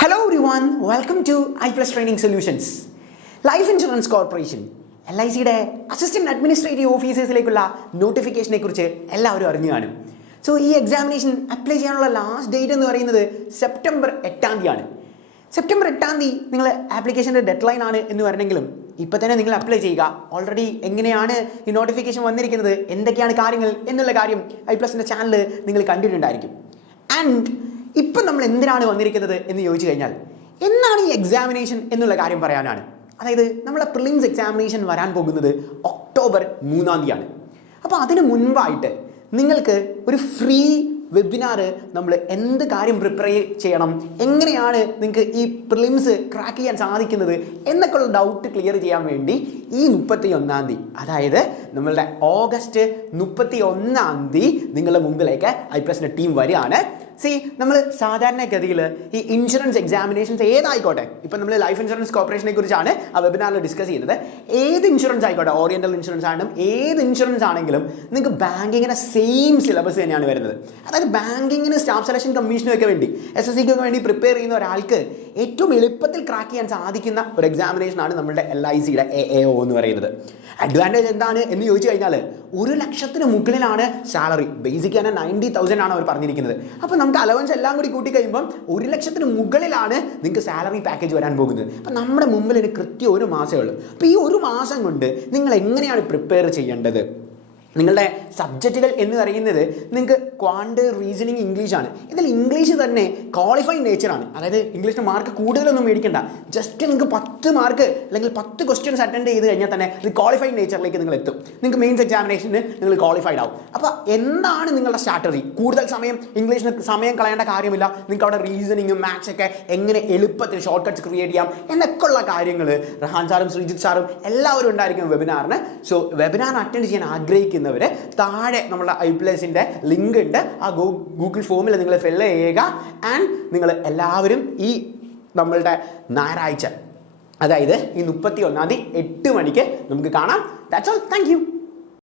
Hello everyone, welcome to iPlus Training Solutions. Life insurance corporation LICയുടെ assistant administrative ഓഫീസേഴ്സിലേക്കുള്ള നോട്ടിഫിക്കേഷനെ കുറിച്ച് എല്ലാവരും അറിഞ്ഞു കാണും. സോ ഈ എക്സാമിനേഷൻ അപ്ലൈ ചെയ്യാനുള്ള ലാസ്റ്റ് ഡേറ്റ് എന്ന് പറയുന്നത് സെപ്റ്റംബർ 8 സെപ്റ്റംബർ 8 നിങ്ങൾ ആപ്ലിക്കേഷൻ്റെ ഡെഡ് ലൈൻ ആണ് എന്ന് വരണമെങ്കിലും ഇപ്പോൾ തന്നെ നിങ്ങൾ അപ്ലൈ ചെയ്യുക. ഓൾറെഡി എങ്ങനെയാണ് ഈ നോട്ടിഫിക്കേഷൻ വന്നിരിക്കുന്നത്, എന്തൊക്കെയാണ് കാര്യങ്ങൾ എന്നുള്ള കാര്യം iPlusൻ്റെ ചാനൽ നിങ്ങൾ കണ്ടിട്ടുണ്ടായിരിക്കും. ആൻഡ് ഇപ്പം നമ്മൾ എന്തിനാണ് വന്നിരിക്കുന്നത് എന്ന് ചോദിച്ചു കഴിഞ്ഞാൽ എന്നാണ് ഈ എക്സാമിനേഷൻ എന്നുള്ള കാര്യം പറയാനാണ്. അതായത് നമ്മളെ പ്രിലിംസ് എക്സാമിനേഷൻ വരാൻ പോകുന്നത് ഒക്ടോബർ 3 അപ്പോൾ അതിന് മുൻപായിട്ട് നിങ്ങൾക്ക് ഒരു ഫ്രീ വെബിനാർ നമ്മൾ എന്ത് കാര്യം പ്രിപ്പയർ ചെയ്യണം, എങ്ങനെയാണ് നിങ്ങൾക്ക് ഈ പ്രിലിംസ് ക്രാക്ക് ചെയ്യാൻ സാധിക്കുന്നത് എന്നൊക്കെയുള്ള ഡൗട്ട് ക്ലിയർ ചെയ്യാൻ വേണ്ടി ഈ 31 അതായത് നമ്മളുടെ ഓഗസ്റ്റ് 31 നിങ്ങളുടെ മുമ്പിലേക്ക് iPlusൻ്റെ ടീം വരികയാണ്. നമ്മൾ സാധാരണഗതിയിൽ ഈ ഇൻഷുറൻസ് എക്സാമിനേഷൻസ് ഏതായിക്കോട്ടെ, ഇപ്പം നമ്മൾ ലൈഫ് ഇൻഷുറൻസ് കോർപ്പറേഷനെ കുറിച്ചാണ് ആ വെബിനാറിൽ ഡിസ്കസ് ചെയ്യുന്നത്. ഏത് ഇൻഷുറൻസ് ആയിക്കോട്ടെ, ഓറിയന്റൽ ഇൻഷുറൻസ് ആണെങ്കിലും ഏത് ഇൻഷുറൻസ് ആണെങ്കിലും നിങ്ങൾക്ക് ബാങ്കിങ്ങിൻ്റെ സെയിം സിലബസ് തന്നെയാണ് വരുന്നത്. അതായത് ബാങ്കിങ്ങിന് സ്റ്റാഫ് സെലക്ഷൻ കമ്മീഷനൊക്കെ വേണ്ടി SSCക്ക് വേണ്ടി പ്രിപ്പയർ ചെയ്യുന്ന ഒരാൾക്ക് ഏറ്റവും എളുപ്പത്തിൽ ക്രാക്ക് ചെയ്യാൻ സാധിക്കുന്ന ഒരു എക്സാമിനേഷനാണ് നമ്മുടെ LICയുടെ AAO എന്ന് പറയുന്നത്. അഡ്വാൻറ്റേജ് എന്താണ് എന്ന് ചോദിച്ചു കഴിഞ്ഞാൽ 1 ലക്ഷത്തിന് മുകളിലാണ് സാലറി. ബേസിക് തന്നെ 90,000 ആണ് അവർ പറഞ്ഞിരിക്കുന്നത്. അപ്പോൾ നമുക്ക് അലവൻസ് എല്ലാം കൂടി കൂട്ടി കഴിയുമ്പം 1 ലക്ഷത്തിന് മുകളിലാണ് നിങ്ങൾക്ക് സാലറി പാക്കേജ് വരാൻ പോകുന്നത്. അപ്പം നമ്മുടെ മുമ്പിൽ ഒരു കൃത്യം 1 മാസമേ ഉള്ളൂ. അപ്പോൾ ഈ 1 മാസം കൊണ്ട് നിങ്ങൾ എങ്ങനെയാണ് പ്രിപ്പയർ ചെയ്യേണ്ടത്? നിങ്ങളുടെ സബ്ജക്റ്റുകൾ എന്ന് പറയുന്നത് നിങ്ങൾക്ക് ക്വാണ്ട്, റീസണിങ്, ഇംഗ്ലീഷാണ്. ഇതിൽ ഇംഗ്ലീഷ് തന്നെ ക്വാളിഫൈഡ് നേച്ചറാണ്. അതായത് ഇംഗ്ലീഷിന് മാർക്ക് കൂടുതലൊന്നും മേടിക്കണ്ട. ജസ്റ്റ് നിങ്ങൾക്ക് 10 മാർക്ക് അല്ലെങ്കിൽ 10 ക്വസ്റ്റ്യൻസ് അറ്റൻഡ് ചെയ്ത് കഴിഞ്ഞാൽ തന്നെ ഇത് ക്വാളിഫൈഡ് നേച്ചറിലേക്ക് നിങ്ങൾ എത്തും. നിങ്ങൾക്ക് മെയിൻസ് എക്സാമിനേഷന് നിങ്ങൾ ക്വാളിഫൈഡ് ആവും. അപ്പോൾ എന്താണ് നിങ്ങളുടെ സ്ട്രാറ്റജി? കൂടുതൽ സമയം ഇംഗ്ലീഷിന് സമയം കളയേണ്ട കാര്യമില്ല. നിങ്ങൾക്ക് അവിടെ റീസണിങ്ങും മാത്സ് ഒക്കെ എങ്ങനെ എളുപ്പത്തിൽ ഷോർട്ട് കട്ട്സ് ക്രിയേറ്റ് ചെയ്യാം എന്നൊക്കെയുള്ള കാര്യങ്ങൾ റഹാൻ സാറും ശ്രീജിത്ത് സാറും എല്ലാവരും ഉണ്ടായിരിക്കും വെബിനാറിന്. സോ വെബിനാർ അറ്റൻഡ് ചെയ്യാൻ ആഗ്രഹിക്കുന്ന താഴെ നമ്മുടെ iPlusൻ്റെ ലിങ്ക് ഉണ്ട്. ആ ഗൂഗിൾ ഫോമിൽ നിങ്ങൾ ഫില്ല് ചെയ്യുക. ആൻഡ് നിങ്ങൾ എല്ലാവരും ഈ നമ്മളുടെ ഞായറാഴ്ച, അതായത് ഈ 31 8 മണിക്ക് നമുക്ക് കാണാം. That's all. Thank you.